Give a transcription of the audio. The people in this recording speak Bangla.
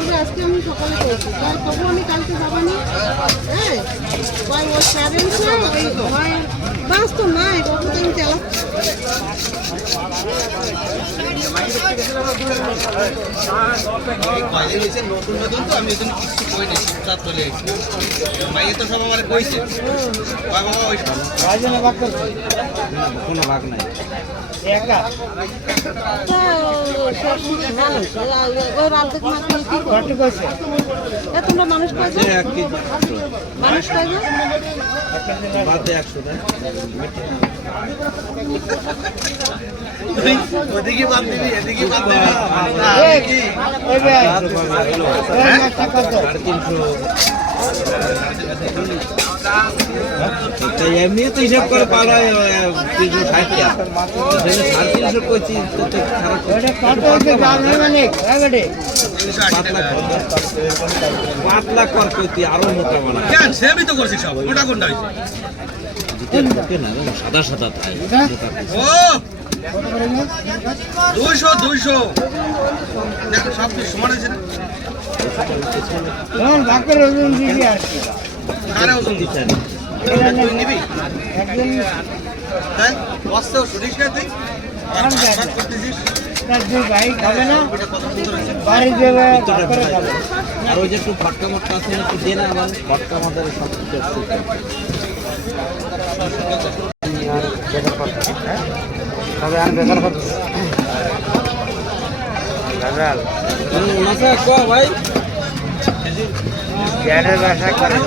তবে আজকে আমি সকালে করেছি তাই তবু আমি কালকে যাবানি হ্যাঁ ভাই ওর প্যারেন্টস ওই ভাই বাস তো নাই বাবু তো আমি চালাচ্ছি নতুন নতুন তো আমি ওখানে কিছু কই নাই শীতকাল চলে মাইয়ে তো সব আমার কইছে বাবা ওই কোনো ভাগ নাই একা তোমরা মানুষ পাইছো মানুষ পাইছো ওদিকে বাদ দিবি এদিকে বাদ দিবি এমনি তো হিসাব করে পারা 360 করছি 5 লাখ কর করছি আরো মোটা বানা সেমই তো করছি সব মোটা কোনটা সাদা সাদা ও 200 দেখো সব কিছু সমান আছে না বাকের ওজন দিবি আর কি কারে ওজন দিচ্ছেন তুই নিবি একদম তাই বস্তাও শুনিস না তুই আর ভাগ করতেছিস তার দুই ভাই খাবে না কত সুন্দর আছে বাড়ি দেবে করে খাবে আর ওই যে একটু ফটকা মটকা আছে একটু দে না আমার ফটকা আমাদের সব কিছু তবে আমি বেকার করতে ভাই গ্যারের ব্যবসা করে